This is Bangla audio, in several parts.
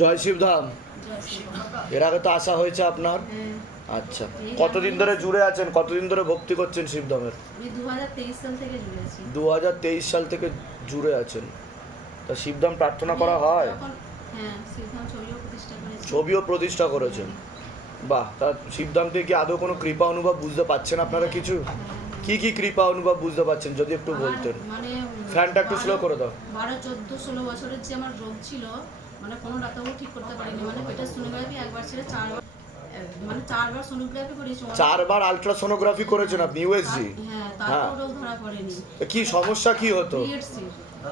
জয় শিবধাম। এর আগে তো আসা হয়েছে আপনার? হ্যাঁ, আচ্ছা। কতদিন ধরে জুড়ে আছেন? কতদিন ধরে ভক্তি করছেন শিবধামের? দু হাজার তেইশ সাল থেকে জুড়ে আছেন। তা শিবধাম প্রার্থনা করা হয় হ্যাঁ? শ্রীধাম ছবিও প্রতিষ্ঠা করেছেন। বাহ তা শিবধাম থেকে কি আদৌ কোনো কৃপা অনুভব বুঝতে পাচ্ছেন আপনারা কিছু? কি কি কৃপা অনুভব বুঝতে পাচ্ছেন যদি একটু বলতেন? মানে ফ্যানটা একটু স্লো করে দাও। বারো চোদ্দ ষোলো বছরের যে আমার রোগ ছিল মানে কোনো ডাক্তারবাবু ঠিক করতে পারিনি। মানে পেটের সোনোগ্রাফি একবার ছেড়ে চারবার মানে চারবার সোনোগ্রাফি করেছি চারবার আলট্রাসোনোগ্রাফি করেছেন আপনি ইউএসজি হ্যাঁ হ্যাঁ। তারপর রোগ ধরা পড়েনি। কি সমস্যা কি হতো?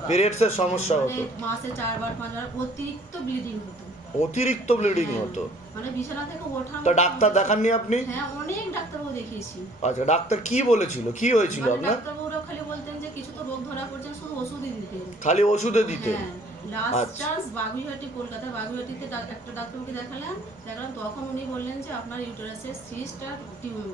পিরিয়ডসের সমস্যা মানে হতো? মাসে চারবার পাঁচবার অতিরিক্ত ব্লিডিং হতো। অতিরিক্ত ব্লিডিং হতো? মানে বিছানা থেকে ওঠা তা ডাক্তার দেখাননি আপনি? হ্যাঁ অনেক ডাক্তারবাবু দেখিয়েছি। আচ্ছা ডাক্তার কি বলেছিল? কি হয়েছিল মানে আপনার? ডাক্তারবাবুরা খালি বলতেন যে কিছু তো রোগ ধরা পড়ছে শুধু ওষুধই দিতেন। খালি ওষুধে দিতেন? হ্যাঁ। লাস্ট আচ্ছা। বাগুইহাটি কলকাতা বাগুইহাটিতে একটা ডাক্তারকে দেখালাম। দেখালাম তখন উনি বললেন যে আপনার ইউটেরাসের সিস্টটা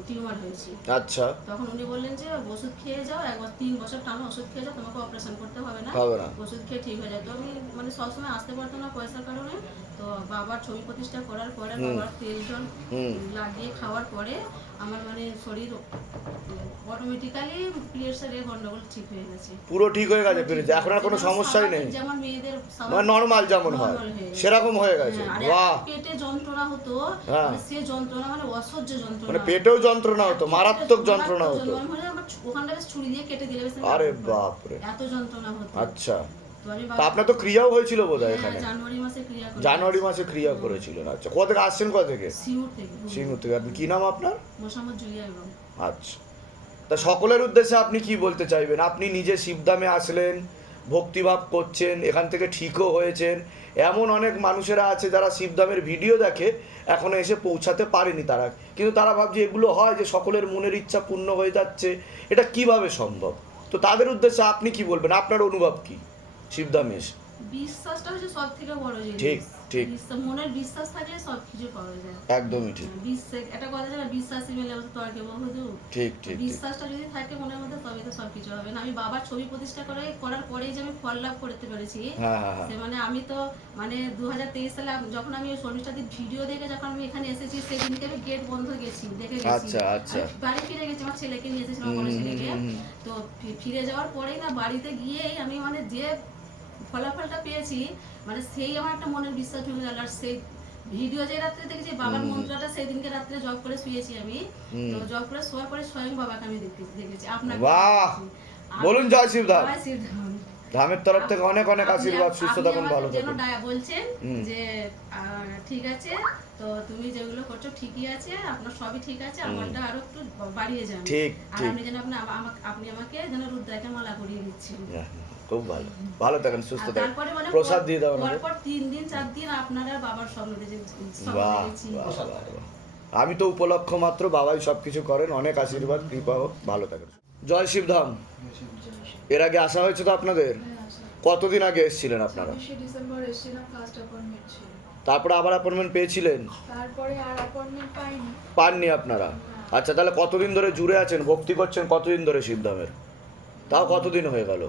টিউমার হয়েছে। আচ্ছা। তখন উনি বললেন যে ওষুধ খেয়ে যাও একবার তিন বছর টানা ওষুধ খেয়ে যাও তোমাকে অপারেশন করতে হবে না। হবে না। ওষুধ খেয়ে ঠিক হয়ে যায়। তো আমি মানে সবসময় আসতে পারতাম না পয়সার কারণে। তো বাবার ছবি প্রতিষ্ঠা করার পরে বাবার তেল জল লাগিয়ে খাওয়ার পরে আমার মানে শরীর অটোমেটিক্যালি পিরিয়ডসের এই গন্ডগোল ঠিক হয়ে গেছে। পুরো ঠিক হয়ে গেছে এখন আর কোনো সমস্যাই নেই। যেমন মেয়েদের মানে নর্মাল যেমন হয়। সেরকম হয়ে গেছে। হ্যাঁ, বাহ। পেটে যন্ত্রণা হতো হ্যাঁ। মানে সে যন্ত্রণা মানে অসহ্য যন্ত্রণা। মানে পেটেও যন্ত্রণা হতো মারাত্মক যন্ত্রণা হতো। মানে ওখানটাকে ছুরি দিয়ে কেটে দিলে আরে লাগতো। বাপরে। এত যন্ত্রণা হতো। আচ্ছা। তো আপনার তো ক্রিয়াও হয়েছিল বোধ হয় এখানে। জানুয়ারি মাসে ক্রিয়া করেছিলেন আচ্ছা। কোথা থেকে আসছেন কোথা থেকে? সিঙ্গুর থেকে। আপনি কি নাম আপনার? আচ্ছা। তা সকলের উদ্দেশ্যে আপনি কি বলতে চাইবেন? আপনি নিজে শিবদামে আসলেন ভক্তিভাব করছেন এখান থেকে ঠিকও হয়েছেন। এমন অনেক মানুষেরা আছে যারা শিবদামের ভিডিও দেখে এখনও এসে পৌঁছাতে পারেনি তারা। কিন্তু তারা ভাবছে এগুলো হয় যে সকলের মনের ইচ্ছা পূর্ণ হয়ে যাচ্ছে। এটা কীভাবে সম্ভব? তো তাদের উদ্দেশ্যে আপনি কি বলবেন? আপনার অনুভব কি? বিশ্বাসটা হচ্ছে সব থেকে বড় জিনিস। ঠিক, ঠিক। মনের বিশ্বাস থাকলে সব কিছু পাওয়া যায়। একদমই ঠিক। বিশ্বাস একটা কথা জানা বিশ্বাসী মেলে তর্কে ঠিক ঠিক ঠিক। বিশ্বাসটা যদি থাকে মনের মধ্যে তবে তো সবকিছু হবে। না আমি বাবার ছবি প্রতিষ্ঠা করে করার পরেই যে আমি ফল লাভ করতে পেরেছি হ্যাঁ হ্যাঁ হ্যাঁ। সে মানে আমি তো মানে দু হাজার তেইশ সালে যখন আমি শর্মিষ্ঠাদির ভিডিও দেখে যখন আমি এখানে এসেছি সেদিনকে আমি গেট বন্ধ গেছি দেখে গেছি। আচ্ছা, আচ্ছা। বাড়ি ফিরে গেছি আমার ছেলেকে নিয়ে এসেছিলাম। তো ফিরে যাওয়ার পরেই না বাড়িতে গিয়েই আমি মানে যে ফলাফলটা পেয়েছি মানে সেই আমার একটা মনের বিশ্বাস ঢুকে গেল। আর সেই ভিডিও যে রাত্রে দেখেছি বাবার মন্ত্রটা সেই দিনকে রাত্রে জব করে শুয়েছি আমি। তো জব করে শোয়ার পরে স্বয়ং বাবাকে আমি দেখে- দেখেছি আপনাকে বাহ! বলুন জয় শিবধাম। জয় শিবধাম। ধামের তরফ থেকে অনেক অনেক আশীর্বাদ সুস্থ থাকুন ভালো যেন থাকুন। ডায়া বলছেন যে ঠিক আছে তো তুমি যেগুলো করছ ঠিকই আছে আপনার সবই ঠিক আছে আমারটা আরও একটু বাড়িয়ে যান। ঠিক, আর আপনি যেন আপনি আপনি আমাকে যেন রুদ্রাকে মালা করিয়ে দিচ্ছেন। হ্যাঁ, খুব ভালো। ভালো থাকেন সুস্থ থাকেন। মানে প্রসাদ দিয়ে দাও আমাদের পরপর তিন দিন চার দিন আপনারা বাবার স্বপ্ন বাহ। আমি তো উপলক্ষ মাত্র বাবাই সবকিছু করেন। অনেক আশীর্বাদ কৃপা হোক। ভালো থাকেন। জয় শিবধাম। এর আগে আসা হয়েছে তো আপনাদের? কতদিন আগে এসেছিলেন আপনারা? ডিসেম্বর এসেছিলাম ফার্স্ট অ্যাপয়েন্টমেন্ট ছিল। তারপরে আবার অ্যাপয়েন্টমেন্ট পেয়েছিলেন? তারপরে আর অ্যাপয়েন্টমেন্ট পাইনি। পাননি আপনারা? আচ্ছা তাহলে কতদিন ধরে জুড়ে আছেন? ভক্তি করছেন কতদিন ধরে শিবধামের? তাও কতদিন হয়ে গেল?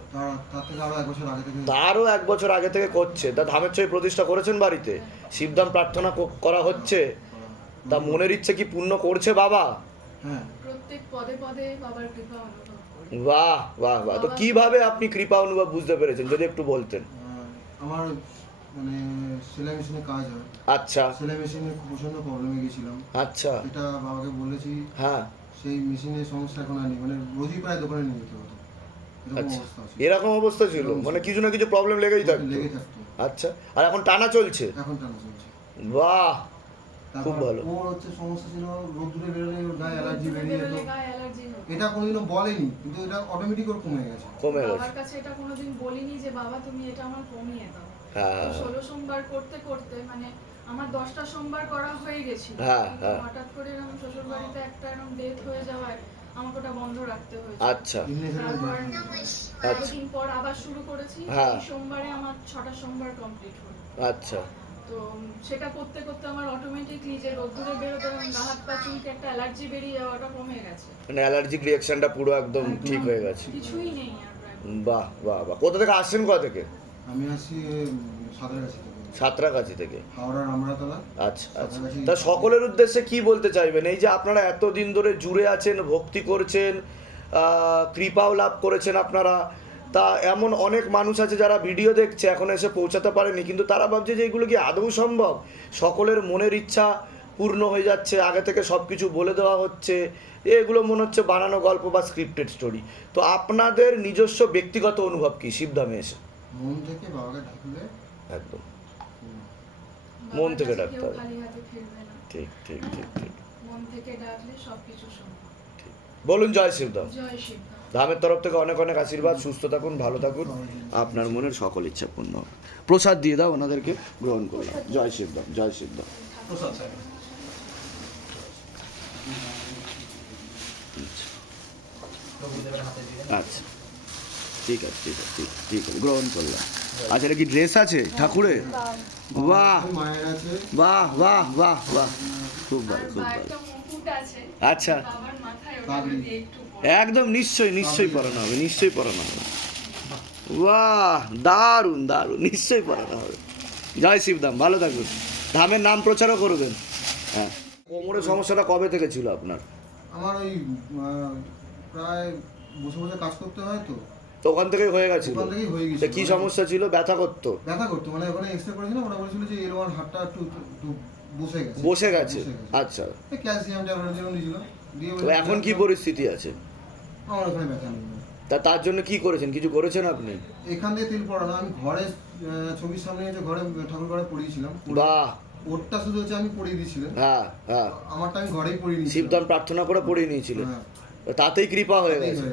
তারও এক বছর আগে থেকে করছে। তা ধামের ছবি প্রতিষ্ঠা করেছেন বাড়িতে? শিবধাম প্রার্থনা ক- করা হচ্ছে? তা মনের ইচ্ছে কি পূর্ণ করছে বাবা? হ্যাঁ। প্রত্যেক পদে পদে বাবার কৃপা অনুভব। করি বাহ বাহ বাহ। তো কীভাবে আপনি কৃপা অনুভব বুঝতে পেরেছেন? যদি একটু বলতেন। আমার মানে সেলাই মেশিনে কাজ হয়। আচ্ছা। সেলাই মেশিনে খুব প্রচণ্ড প্রবলেমে গেছিলাম। আচ্ছা। এটা বাবাকে বলেছি। হ্যাঁ। সেই মেশিনের সমস্যা এখন আর নেই। মানে রোজই প্রায় দোকানে নিয়ে যেতে হতো। আচ্ছা। এরকম অবস্থা ছিল। মানে কিছু না কিছু প্রবলেম লেগেই থাকতো? আচ্ছা। আর এখন টানা চলছে? এখন টানা চলছে। বাহ! তারপর ভালো। ওর হচ্ছে সমস্যা ছিল রোদ্দুরে বেরোলে ওর গায়ে অ্যালার্জি বেরিয়ে যেত। এটা কোনোদিনও বলেনি কিন্তু এটা অটোমেটিক ওর কমে গেছে। কমে গেছে। বাবার কাছে এটা কোনোদিন বলিনি যে বাবা তুমি এটা আমার কমিয়ে দাও। হ্যাঁ। হ্যাঁ, ষোলো সোমবার করতে করতে মানে আমার দশটা সোমবার করা হয়ে গেছিল। হ্যাঁ, হ্যাঁ। হঠাৎ করে এরকম শ্বশুর বাড়িতে একটা এরকম ডেথ হয়ে যাওয়ায় আমাকে ওটা বন্ধ রাখতে হয়েছে। আচ্ছা। তারপর আচ্ছা। কয়েকদিন পর আবার শুরু করেছি হ্যাঁ। এই সোমবারে আমার ছটা সোমবার কমপ্লিট হলো। আচ্ছা। তো সেটা করতে করতে আমার অটোমেটিকলি যে রোদ্দুরে বেরোতে এবং গা হাত পা চুলকে একটা অ্যালার্জি বেরিয়ে যাওয়াটা কমে গেছে। মানে অ্যালার্জিক রিয়াকশনটা পুরো একদম ঠিক হয়ে গেছে। কিছুই নেই আর। প্রায়। বাহ বাহ বাহ। কোথা থেকে আসছেন কোথা থেকে? আমি আসছি সাঁতার কাছে। থেকে সাঁতরাগাছি থেকে। আচ্ছা আচ্ছা। তা সকলের উদ্দেশ্যে কি বলতে চাইবেন? এই যে আপনারা এতদিন ধরে জুড়ে আছেন ভক্তি করছেন কৃপাও লাভ করেছেন আপনারা তা এমন অনেক মানুষ আছে যারা ভিডিও দেখছে এখন এসে পৌঁছাতে পারেনি কিন্তু তারা ভাবছে যে এগুলো কি আদৌ সম্ভব? সকলের মনের ইচ্ছা পূর্ণ হয়ে যাচ্ছে আগে থেকে সব কিছু বলে দেওয়া হচ্ছে এগুলো মনে হচ্ছে বানানো গল্প বা স্ক্রিপ্টেড স্টোরি তো আপনাদের নিজস্ব ব্যক্তিগত অনুভব কি? শিবধামে এসে। মন থেকে বাবাকে ডাকলে একদম। মন থেকে ডাকতে হবে। ঠিক ঠিক ঠিক ঠিক। মন থেকে ডাকলে সবকিছু সম্ভব। ঠিক। বলুন জয় শিবধাম জয় শিব ধামের তরফ থেকে অনেক অনেক আশীর্বাদ। সুস্থ থাকুন ভালো থাকুন। আপনার মনের সকল ইচ্ছা পূর্ণ হোক। প্রসাদ দিয়ে দাও ওনাদেরকে গ্রহণ করলাম। জয় শিবদাম জয় শিবদাম আচ্ছা। ঠিক আছে ঠিক আছে ঠিক ঠিক আছে। গ্রহণ করলাম। আচ্ছা এটা কি ড্রেস আছে? ঠাকুরের? বাহ বাহ বাহ বাহ বাহ। খুব ভালো খুব ভালো। আচ্ছা। একদম নিশ্চয়ই নিশ্চয়ই পড়ানো হবে, নিশ্চয়ই পড়ানো হবে। বাহ, দারুণ দারুণ, নিশ্চয়ই পড়ানো হবে। জয় শিবধাম, ভালো থাকুন। ধামের নাম প্রচারও করবেন হ্যাঁ। কোমরের সমস্যাটা কবে থেকে ছিল আপনার? আমার ওই প্রায় বসে বসে কাজ করতে হয় তো। তো ওখান থেকেই হয়ে গেছিল। ওখান থেকেই হয়ে গেছিল কি সমস্যা ছিল? ব্যথা করতো। ব্যথা করতো মানে ওখানে এক্সরে করেছিলাম ওরা বলেছিল যে এর ওয়ান হাতটা একটু বসে গেছে। বসে গেছে? আচ্ছা। ক্যালসিয়াম ট্যাবলেট যেরকম দিয়েছিল দিয়ে তো এখন কি পরিস্থিতি আছে? আমার ওখানে ব্যথা নেই। তা তার জন্য কি করেছেন? কিছু করেছেন আপনি? এখান দিয়ে তেল পড়ানো আমি ঘরে ছবির সামনে এসে ঘরে ঠাকুর ঘরে পড়িয়েছিলাম বাহ! ওরটা শুধু হচ্ছে আমি পড়িয়ে দিয়েছিলাম। হ্যাঁ হ্যাঁ। আমারটা আমি ঘরেই পড়িয়ে নিয়েছিলাম। শিবদান প্রার্থনা করে পড়িয়ে নিয়েছিলেন। হ্যাঁ, তাতেই কৃপা হয়ে গেছে।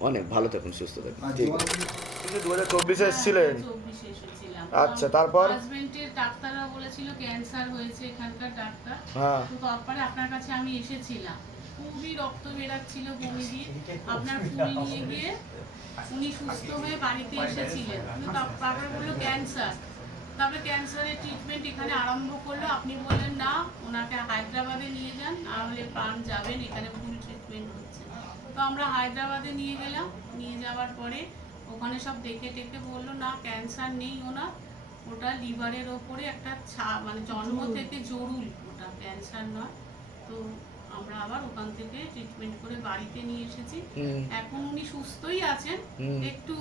অনেক ভালো থাকুন সুস্থ থাকুন। আর ঠিক। দু হাজার চব্বিশে এসেছিলেন। আচ্ছা, তারপর? হাজবেন্ডের ডাক্তাররা বলেছিল ক্যান্সার হয়েছে এখানকার ডাক্তার। হ্যাঁ। তো তারপরে আপনার কাছে আমি এসেছিলাম। খুবই রক্ত বেরাচ্ছিল বমি দিয়ে আপনার ফুল নিয়ে গিয়ে উনি সুস্থ হয়ে বাড়িতে এসেছিলেন। কিন্তু তারপরে বলল ক্যান্সার তারপরে ক্যান্সারের ট্রিটমেন্ট এখানে আরম্ভ করল। আপনি বললেন না ওনাকে হায়দ্রাবাদে নিয়ে যান নাহলে প্রাণ যাবেন এখানে ভুল ট্রিটমেন্ট হচ্ছে। তো আমরা হায়দ্রাবাদে নিয়ে গেলাম। নিয়ে যাওয়ার পরে ওখানে সব দেখে টেকে বলল না ক্যান্সার নেই ওনার। ওটা লিভারের ওপরে একটা ছা মানে জন্ম থেকে জরুল ওটা ক্যান্সার নয়। তো আমরা আবার ওখান থেকে ট্রিটমেন্ট করে বাড়িতে নিয়ে এসেছি। এখন উনি সুস্থই আছেন। একটু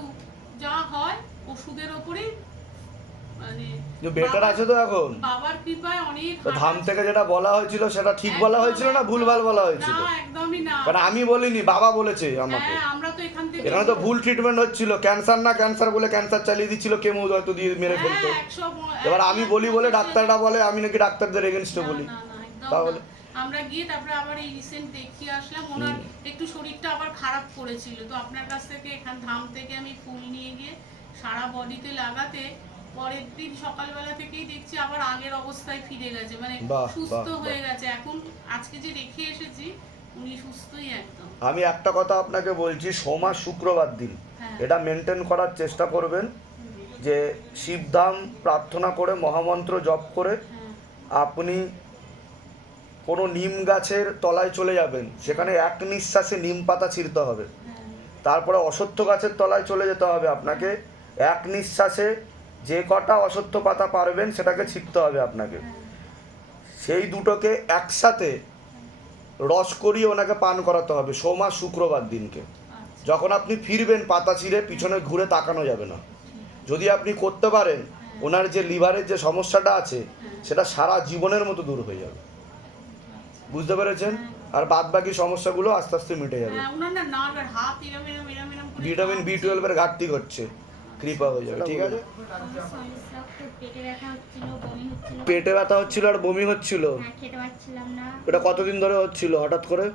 যা হয় ওষুধের ওপরেই মানে বেটার আছে তো এখন? বাবার কৃপায় অনেক ধাম থেকে যেটা বলা হয়েছিল সেটা ঠিক বলা হয়েছিল না? ভুলভাল বলা হয়েছিল? না একদমই না। কারণ আমি বলিনি বাবা বলেছে আমাকে। হ্যাঁ আমরা তো এখান থেকে এখানে তো ভুল ট্রিটমেন্ট হচ্ছিল। ক্যান্সার না ক্যান্সার বলে ক্যান্সার চালিয়ে দিচ্ছিল কেমো হয়তো দিয়ে মেরে ফেলতো। হ্যাঁ, ব- এবার আমি বলি বলে ডাক্তাররা বলে আমি নাকি ডাক্তারদের এগেনস্টে বলি। তাহলে? আমরা গিয়ে তারপরে আবার এই রিসেন্ট দেখিয়ে আসলাম। ওনার একটু শরীরটা আবার খারাপ করেছিল। তো আপনার কাছ থেকে এখান ধাম থেকে আমি ফুল নিয়ে গিয়ে সারা বডিতে লাগাতে পরের দিন সকালবেলা থেকেই দেখছি আবার আগের অবস্থায় ফিরে গেছে। মানে সুস্থ হয়ে গেছে। এখন আজকে যে রেখে এসেছি উনি সুস্থই একদম। আমি একটা কথা আপনাকে বলছি সোমবার শুক্রবার দিন। হ্যাঁ। এটা মেনটেন করার চেষ্টা করবেন যে শিবধাম প্রার্থনা করে মহামন্ত্র জপ করে হ্যাঁ। আপনি কোনো নিম গাছের তলায় চলে যাবেন। সেখানে এক নিঃশ্বাসে নিম পাতা ছিঁড়তে হবে। হ্যাঁ। তারপরে অসত্য গাছের তলায় চলে যেতে হবে আপনাকে। এক নিঃশ্বাসে যে কটা অসত্য পাতা পারবেন সেটাকে ছিঁড়তে হবে আপনাকে। সেই দুটোকে একসাথে রস করিয়ে ওনাকে পান করাতে হবে সোমা শুক্রবার দিনকে। যখন আপনি ফিরবেন পাতা ছিঁড়ে পিছনে ঘুরে তাকানো যাবে না। যদি আপনি করতে পারেন ওনার যে লিভারের যে সমস্যাটা আছে সেটা সারা জীবনের মতো দূর হয়ে যাবে। বুঝতে পেরেছেন? আর বাদ বাকি সমস্যাগুলো আস্তে আস্তে মিটে যাবে। হ্যাঁ ভিটামিন বি টুয়েলভের ঘাটতি ঘটছে। কৃপা হয়ে যাবে ঠিক আছে? পেটে ব্যথা হচ্ছিল বমি হচ্ছিল পেটে ব্যথা হচ্ছিল আর বমি হচ্ছিল? হ্যাঁ খেতে পারছিলাম না। এটা কতদিন ধরে হচ্ছিল হঠাৎ করে?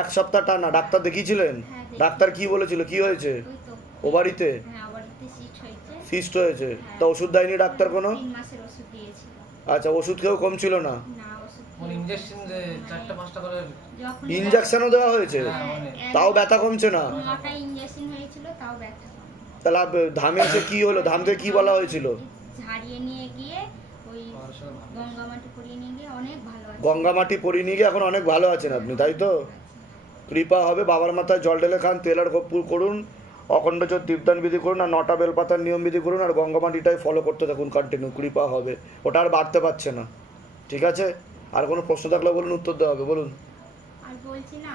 এক সপ্তাহ। টানা ডাক্তার দেখিয়েছিলেন? হ্যাঁ, ডাক্তার কি বলেছিল কি হয়েছে? ও বাড়িতে? হ্যাঁ হয়েছে। সিস্ট হয়েছে? তা ওষুধ দেয়নি ডাক্তার কোনো? তিন মাসের ওষুধ দিয়েছিল। আচ্ছা ওষুধ খেয়েও কম ছিল না? ইঞ্জেকশনও দেওয়া হয়েছে? হ্যাঁ, তাও ব্যথা কমছে না? তাহলে ধামে এসে কি হলো? ধাম থেকে কি বলা হয়েছিল? ঝাড়িয়ে নিয়ে গিয়ে ওই গঙ্গা মাটি পরিয়ে নিয়ে গিয়ে অনেক ভালো আছে। গঙ্গা মাটি পরিয়ে নিয়ে গিয়ে এখন অনেক ভালো আছেন আপনি তাই তো? কৃপা হবে বাবার মাথায় জল ঢেলে খান তেলার কর্পূর করুন অখণ্ডচর দীপদান বিধি করুন আর নটা বেলপাতার নিয়ম বিধি করুন আর গঙ্গামাটিটাই ফলো করতে থাকুন কন্টিনিউ কৃপা হবে। ওটা আর বাড়তে পারছে না ঠিক আছে? আর কোনো প্রশ্ন থাকলে বলুন উত্তর দেওয়া হবে বলুন। আর বলছি না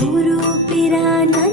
గురు పిరానా